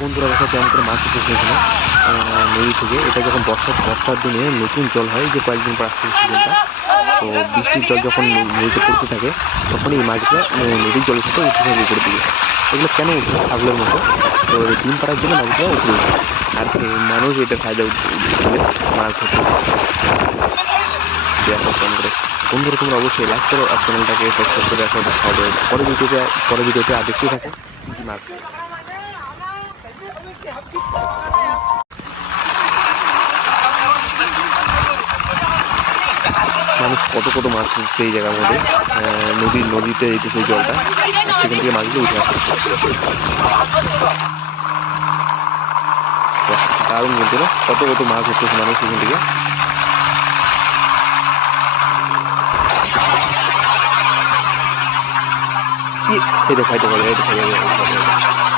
বন্ধুরা দেখো কেমন করে মাছ উঠেছে এখানে নদী থেকে। এটা যখন বর্ষার দিনে নতুন জল হয়, যে কয়েকদিন পর আসছে সিজনটা, তো বৃষ্টির জল যখন নদীতে পড়তে থাকে তখন এই মাছগুলো নদীর জলের সাথে উঠে থাকে উপরে দিকে। এগুলো কেন উঠে ছাগলের মতো? তো ডিম পাড়ার জন্য মাছগুলো উপরে উঠে, আর মানুষ এটা ফায়দা তুলে মাছ ধরতে। দেখো কেমন করে। বন্ধুরা তোমরা অবশ্যই লাইক করো আর চ্যানেলটাকে সাবস্ক্রাইব করে রাখো। দেখা হবে পরে ভিডিওতে আর দেখতেই থাকো কি কি মাছ। মানুষ কত কত মাছ উঠছে এই জায়গার মধ্যে, নদীতে এইতে সেই জলটা, সেখান থেকে মাছগুলো উঠে আসে। বাহ, দারুণ বলছিল, কত কত মাছ উঠতেছে মানুষ এখান থেকে। এই দেখো, এই দেখো, এই দেখো, এই দেখো, এই দেখো।